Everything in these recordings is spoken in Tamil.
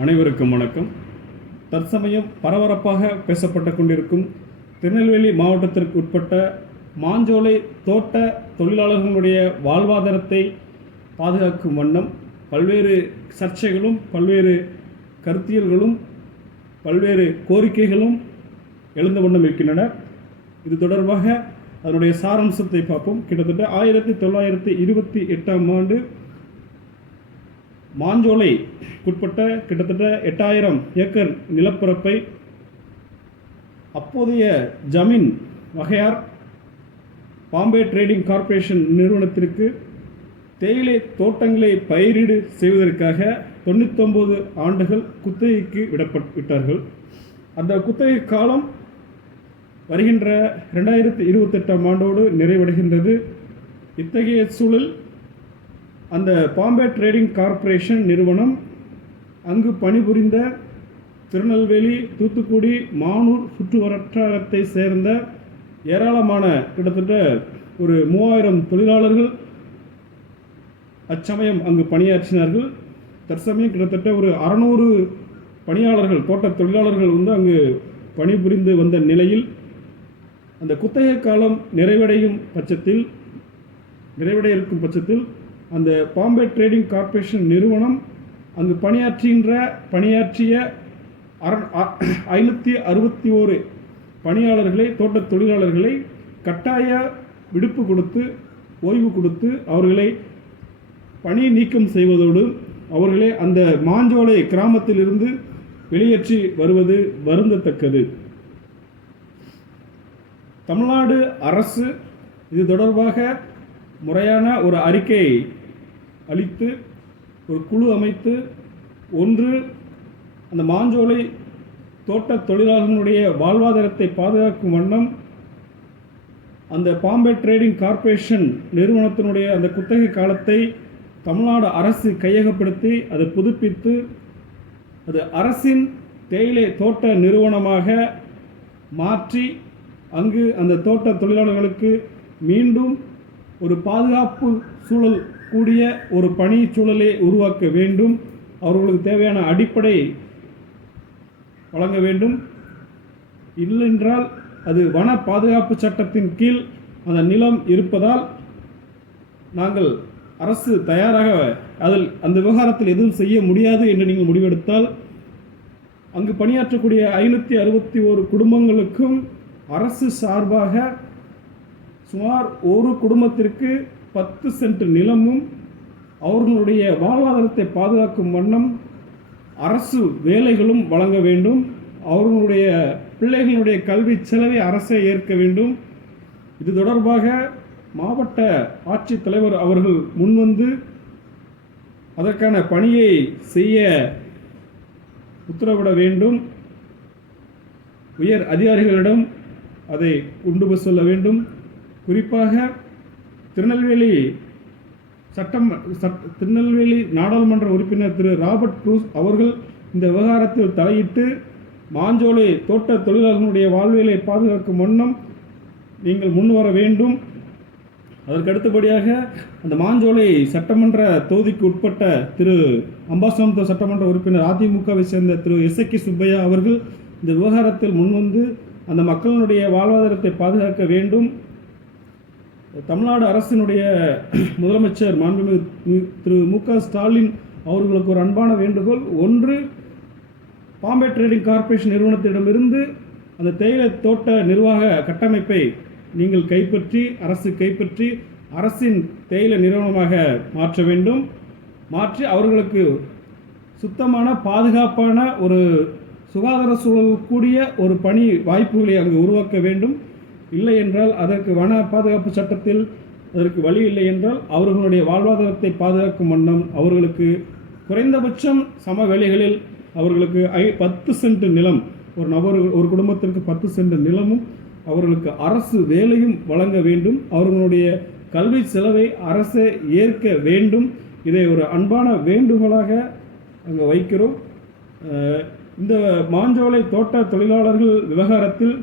அனைவருக்கும் வணக்கம். தற்சமயம் பரபரப்பாக பேசப்பட்டு கொண்டிருக்கும் திருநெல்வேலி மாவட்டத்திற்கு உட்பட்ட மாஞ்சோலை தோட்ட தொழிலாளர்களுடைய வாழ்வாதாரத்தை பாதுகாக்கும் வண்ணம் பல்வேறு சர்ச்சைகளும் பல்வேறு கருத்தியல்களும் பல்வேறு கோரிக்கைகளும் எழுந்த வண்ணம் இருக்கின்றன. இது தொடர்பாக அதனுடைய சாராம்சத்தை பார்ப்போம். கிட்டத்தட்ட ஆயிரத்தி தொள்ளாயிரத்தி இருபத்தி எட்டாம் ஆண்டு மாஞ்சோலைக்குட்பட்ட கிட்டத்தட்ட எட்டாயிரம் ஏக்கர் நிலப்பரப்பை அப்போதைய ஜமீன் வகையார் பாம்பே ட்ரேடிங் கார்ப்பரேஷன் நிறுவனத்திற்கு தேயிலை தோட்டங்களை பயிரிடு செய்வதற்காக தொண்ணூத்தொம்பது ஆண்டுகள் குத்தகைக்கு விடப்பட் விட்டார்கள். அந்த குத்தகை காலம் வருகின்ற ரெண்டாயிரத்தி இருபத்தெட்டாம் ஆண்டோடு நிறைவடைகின்றது. இத்தகைய சூழல் அந்த பாம்பே ட்ரேடிங் கார்ப்பரேஷன் நிறுவனம் அங்கு பணிபுரிந்த திருநெல்வேலி தூத்துக்குடி மானூர் சுற்று வட்டாரத்தை சேர்ந்த ஏராளமான கிட்டத்தட்ட ஒரு மூவாயிரம் தொழிலாளர்கள் அச்சமயம் அங்கு பணியாற்றினார்கள். தற்சமயம் கிட்டத்தட்ட ஒரு அறநூறு பணியாளர்கள் தோட்ட தொழிலாளர்கள் வந்து அங்கு பணிபுரிந்து வந்த நிலையில் அந்த குத்தகை காலம் நிறைவடையும் பட்சத்தில் நிறைவடைய இருக்கும் பட்சத்தில் அந்த பாம்பே ட்ரேடிங் கார்ப்பரேஷன் நிறுவனம் அங்கு பணியாற்றுகின்ற பணியாற்றிய அற ஐநூற்றி அறுபத்தி ஓரு பணியாளர்களை தோட்ட தொழிலாளர்களை கட்டாய விடுப்பு கொடுத்து ஓய்வு கொடுத்து அவர்களை பணி நீக்கம் செய்வதோடு அவர்களை அந்த மாஞ்சோலை கிராமத்திலிருந்து வெளியேற்றி வருவது வருந்தத்தக்கது. தமிழ்நாடு அரசு இது தொடர்பாக முறையான ஒரு அறிக்கை அளித்து ஒரு குழு அமைத்து ஒன்று அந்த மாஞ்சோலை தோட்ட தொழிலாளர்களுடைய வாழ்வாதாரத்தை பாதுகாக்கும் வண்ணம் அந்த பாம்பே ட்ரேடிங் கார்ப்பரேஷன் நிறுவனத்தினுடைய அந்த குத்தகை காலத்தை தமிழ்நாடு அரசு கையகப்படுத்தி அதை புதுப்பித்து அது அரசின் தேயிலை தோட்ட நிறுவனமாக மாற்றி அங்கு அந்த தோட்ட தொழிலாளர்களுக்கு மீண்டும் ஒரு பாதுகாப்பு சூழல் கூடிய ஒரு பணி சூழலை உருவாக்க வேண்டும். அவர்களுக்கு தேவையான அடிப்படை வழங்க வேண்டும். இல்லென்றால் அது வன பாதுகாப்பு சட்டத்தின் கீழ் அந்த நிலம் இருப்பதால் நாங்கள் அரசு தயாராக அதில் அந்த விவகாரத்தில் எதுவும் செய்ய முடியாது என்று நீங்கள் முடிவெடுத்தால் அங்கு பணியாற்றக்கூடிய ஐநூற்றி அறுபத்தி ஓரு குடும்பங்களுக்கும் அரசு சார்பாக சுமார் ஒரு குடும்பத்திற்கு பத்து சென்ட் நிலமும் அவர்களுடைய வாழ்வாதாரத்தை பாதுகாக்கும் வண்ணம் அரசு வேலைகளும் வழங்க வேண்டும். அவர்களுடைய பிள்ளைகளுடைய கல்வி செலவை அரசே ஏற்க வேண்டும். இது தொடர்பாக மாவட்ட ஆட்சித்தலைவர் அவர்கள் முன்வந்து அதற்கான பணியை செய்ய உத்தரவிட வேண்டும். உயர் அதிகாரிகளிடம் அதை கொண்டு சொல்ல வேண்டும். குறிப்பாக திருநெல்வேலி சட்டம் சட் திருநெல்வேலி நாடாளுமன்ற உறுப்பினர் திரு. ராபர்ட் ப்ரூஸ் அவர்கள் இந்த விவகாரத்தில் தலையிட்டு மாஞ்சோலை தோட்ட தொழிலாளர்களுடைய வாழ்வியலை பாதுகாக்கும் வண்ணம் நீங்கள் முன்வர வேண்டும். அதற்கு அடுத்தபடியாக அந்த மாஞ்சோலை சட்டமன்ற தொகுதிக்கு உட்பட்ட திரு. அம்பாசமுத்திர சட்டமன்ற உறுப்பினர் அதிமுகவை சேர்ந்த திரு. எஸ்எக்கி சுப்பையா அவர்கள் இந்த விவகாரத்தில் முன்வந்து அந்த மக்களினுடைய வாழ்வாதாரத்தை பாதுகாக்க வேண்டும். தமிழ்நாடு அரசினுடைய முதலமைச்சர் மாண்புமிகு திரு மு க ஸ்டாலின் அவர்களுக்கு ஒரு அன்பான வேண்டுகோள். ஒன்று பாம்பே ட்ரேடிங் கார்ப்பரேஷன் நிறுவனத்திடமிருந்து அந்த தேயிலை தோட்ட நிர்வாக கட்டமைப்பை நீங்கள் கைப்பற்றி அரசு கைப்பற்றி அரசின் தேயிலை நிறுவனமாக மாற்ற வேண்டும். மாற்றி அவர்களுக்கு சுத்தமான பாதுகாப்பான ஒரு சுகாதார சூழல் கூடிய ஒரு பணி வாய்ப்புகளை அங்கு உருவாக்க வேண்டும். இல்லை என்றால் அதற்கு வன பாதுகாப்பு சட்டத்தில் அதற்கு வழி இல்லை என்றால் அவர்களுடைய வாழ்வாதாரத்தை பாதுகாக்கும் வண்ணம் அவர்களுக்கு குறைந்தபட்சம் சம வேலைகளில் அவர்களுக்கு ஐ பத்து சென்ட் நிலம் ஒரு நபர் ஒரு குடும்பத்திற்கு பத்து சென்ட் நிலமும் அவர்களுக்கு அரசு வேலையும் வழங்க வேண்டும். அவர்களுடைய கல்வி செலவை அரசே ஏற்க வேண்டும். இதை ஒரு அன்பான வேண்டுகோளாக அங்கே வைக்கிறோம். இந்த மாஞ்சோலை தோட்ட தொழிலாளர்கள் விவகாரத்தில்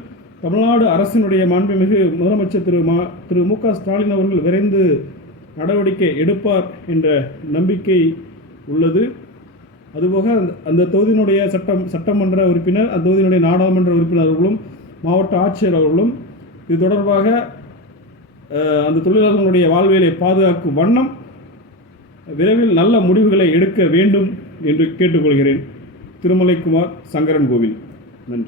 தமிழ்நாடு அரசினுடைய மாண்புமிகு முதலமைச்சர் திரு மா திரு மு க ஸ்டாலின் அவர்கள் விரைந்து நடவடிக்கை எடுப்பார் என்ற நம்பிக்கை உள்ளது. அதுபோக அந்த- அந்த தொகுதியினுடைய சட்டம் சட்டமன்ற உறுப்பினர் அந்த தொகுதியினுடைய நாடாளுமன்ற உறுப்பினர்களும் மாவட்ட ஆட்சியர் அவர்களும் இது தொடர்பாக அந்த தொழிலாளர்களுடைய வாழ்வியலை பாதுகாக்கும் வண்ணம் விரைவில் நல்ல முடிவுகளை எடுக்க வேண்டும் என்று கேட்டுக்கொள்கிறேன். திருமலைக்குமார் சங்கரன் கோவில். நன்றி.